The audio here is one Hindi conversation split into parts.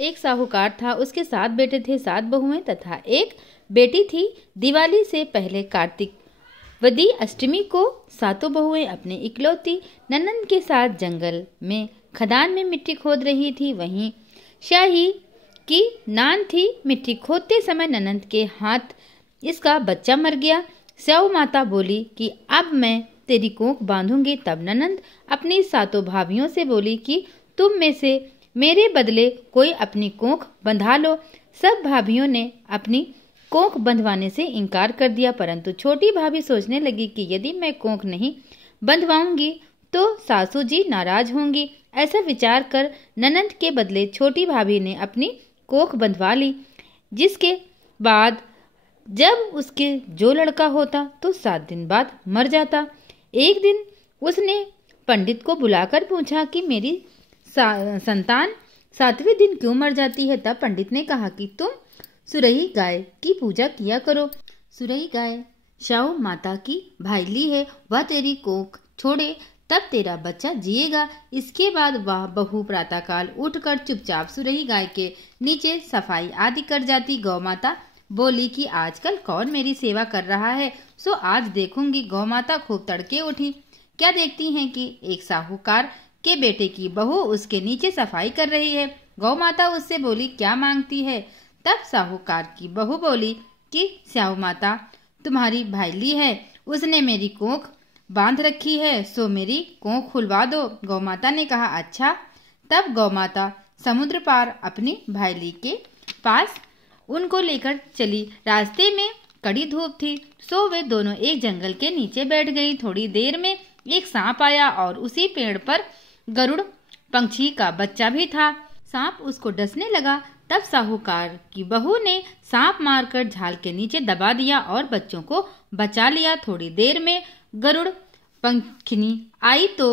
एक साहूकार था, उसके 7 बेटे थे, 7 बहुएं तथा एक बेटी थी। दिवाली से पहले कार्तिक वदी अष्टमी को सातों बहुएं अपनी इकलौती ननंद के साथ जंगल में खदान में मिट्टी खोद रही थी। वहीं शाही की नान थी। मिट्टी खोदते समय ननंद के हाथ इसका बच्चा मर गया। स्याऊ माता बोली कि अब मैं तेरी कोख बांधूंगी। तब ननंद अपनी सातों भाभियों से बोली कि तुम में से मेरे बदले कोई अपनी कोख बंधा लो। सब भाभियों ने अपनी कोख बंधवाने से इनकार कर दिया, परंतु छोटी भाभी सोचने लगी कि यदि मैं कोख नहीं बंधवाऊंगी तो सासू जी नाराज होंगी। ऐसा विचार कर ननंद के बदले छोटी भाभी ने अपनी कोख बंधवा ली। जिसके बाद जब उसके जो लड़का होता तो 7 दिन बाद मर जाता। एक दिन उसने पंडित को बुलाकर पूछा कि मेरी संतान 7वें दिन क्यों मर जाती है। तब पंडित ने कहा कि तुम सुरही गाय की पूजा किया करो। सुरही गाय स्याऊ माता की भाईली है, वह तेरी कोख छोड़े तब तेरा बच्चा जिएगा। इसके बाद वह बहू प्रातःकाल उठकर चुपचाप सुरही गाय के नीचे सफाई आदि कर जाती। गौ माता बोली कि आजकल कौन मेरी सेवा कर रहा है, सो आज देखूंगी। गौ माता खूब तड़के उठी। क्या देखती हैं कि एक साहूकार के बेटे की बहू उसके नीचे सफाई कर रही है। गौ माता उससे बोली क्या मांगती है। तब साहूकार की बहू बोली कि स्याऊ माता तुम्हारी भाईली है, उसने मेरी कोख बांध रखी है, सो मेरी कोख खुलवा दो। गौ माता ने कहा अच्छा। तब गौ माता समुद्र पार अपनी भाईली के पास उनको लेकर चली। रास्ते में कड़ी धूप थी, सो वे दोनों एक जंगल के नीचे बैठ गई। थोड़ी देर में एक सांप आया और उसी पेड़ पर गरुड़ पंछी का बच्चा भी था। सांप उसको डसने लगा। तब साहूकार की बहू ने सांप मारकर झाल के नीचे दबा दिया और बच्चों को बचा लिया। थोड़ी देर में गरुड़ पंखिनी आई तो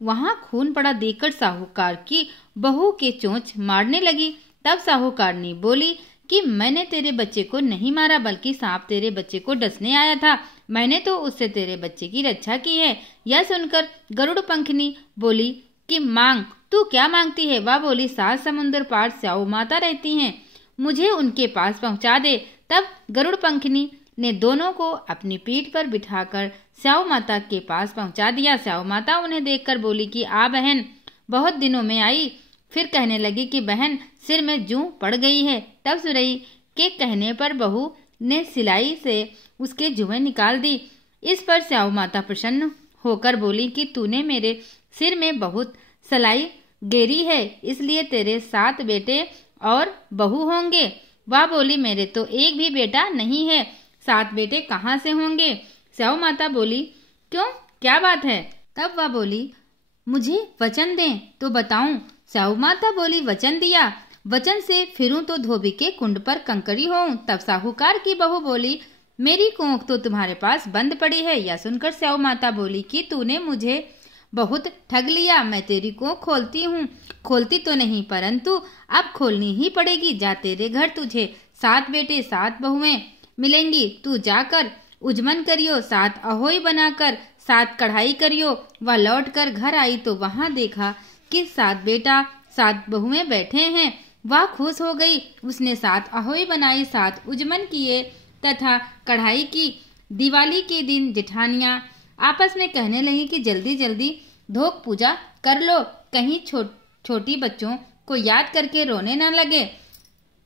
वहां खून पड़ा देखकर साहूकार की बहू के चोंच मारने लगी। तब साहूकारनी बोली कि मैंने तेरे बच्चे को नहीं मारा, बल्कि सांप तेरे बच्चे को डसने आया था। मैंने तो उससे तेरे बच्चे की रक्षा की है। यह सुनकर गरुड़ पंखिनी बोली कि मांग, तू क्या मांगती है। वह बोली 7 समुद्र पार स्याऊ माता रहती हैं, मुझे उनके पास पहुंचा दे। तब गरुड़ पंखिनी ने दोनों को अपनी पीठ पर बिठाकर स्याऊ माता के पास पहुंचा दिया। स्याऊ माता उन्हें देखकर बोली कि आ बहन, बहुत दिनों में आई। फिर कहने लगी कि बहन सिर में जूं पड़ गई है। तब सुरई के कहने पर बहू ने सिलाई से उसके जुएं निकाल दी। इस पर स्याऊ माता प्रसन्न होकर बोली कि तूने मेरे सिर में बहुत सलाई गेरी है, इसलिए तेरे 7 बेटे और बहू होंगे। वह बोली मेरे तो एक भी बेटा नहीं है, 7 बेटे कहाँ से होंगे। स्याऊ माता बोली क्यों, क्या बात है। तब वह बोली मुझे वचन दें तो बताऊं। स्याऊ माता बोली वचन दिया, वचन से फिरूं तो धोबी के कुंड पर कंकरी होऊं। तब साहूकार की बहू बोली मेरी कोख तो तुम्हारे पास बंद पड़ी है। यह सुनकर स्याऊ माता बोली कि तूने मुझे बहुत ठग लिया, मैं तेरी कोख खोलती हूँ, खोलती तो नहीं परंतु अब खोलनी ही पड़ेगी। जा तेरे घर तुझे 7 बेटे 7 बहुएं मिलेंगी, तू जाकर उजमन करियो, 7 अहोई बनाकर 7 कढ़ाई करियो। वह लौट कर घर आई तो वहां देखा कि 7 बेटा 7 बहुएं बैठे हैं। वह खुश हो गई। उसने 7 अहोई बनाई, 7 उजमन किए तथा कढ़ाई की। दिवाली के दिन जेठानियां आपस में कहने लगी कि जल्दी जल्दी धोक पूजा कर लो, कहीं छोटी बच्चों को याद करके रोने न लगे।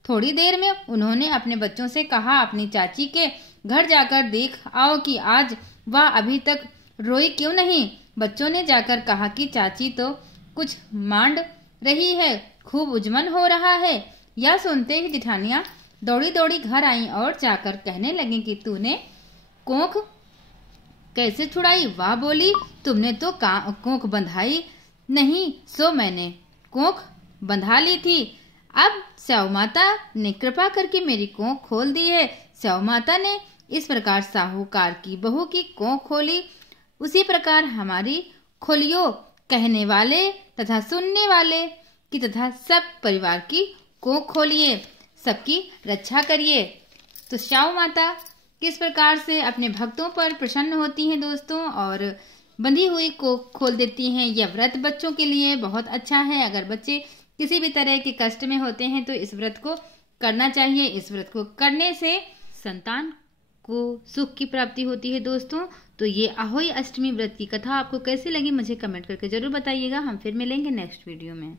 थोड़ी देर में उन्होंने अपने बच्चों से कहा अपनी चाची के घर जाकर देख आओ कि आज वह अभी तक रोई क्यों नहीं। बच्चों ने जाकर कहा कि चाची तो कुछ मांड रही है, खूब उजमन हो रहा है। यह सुनते ही जेठानियां दौड़ी दौड़ी घर आई और जाकर कहने लगी कि तूने कोख कैसे छुड़ाई। वह बोली तुमने तो कोख बंधाई नहीं, सो मैंने कोख बंधा ली थी। अब स्याऊ माता ने कृपा करके मेरी कोख खोल दी है। स्याऊ माता ने इस प्रकार साहूकार की बहू की कोख खोली। उसी प्रकार हमारी खोलियो, कहने वाले तथा सुनने वाले की तथा सब परिवार की कोख खोलिए, सबकी रक्षा करिए। तो स्याऊ माता किस प्रकार से अपने भक्तों पर प्रसन्न होती हैं दोस्तों, और बंधी हुई को खोल देती हैं। यह व्रत बच्चों के लिए बहुत अच्छा है। अगर बच्चे किसी भी तरह के कष्ट में होते हैं तो इस व्रत को करना चाहिए। इस व्रत को करने से संतान को सुख की प्राप्ति होती है दोस्तों। तो ये अहोई अष्टमी व्रत की कथा आपको कैसी लगी मुझे कमेंट करके जरूर बताइएगा। हम फिर मिलेंगे नेक्स्ट वीडियो में।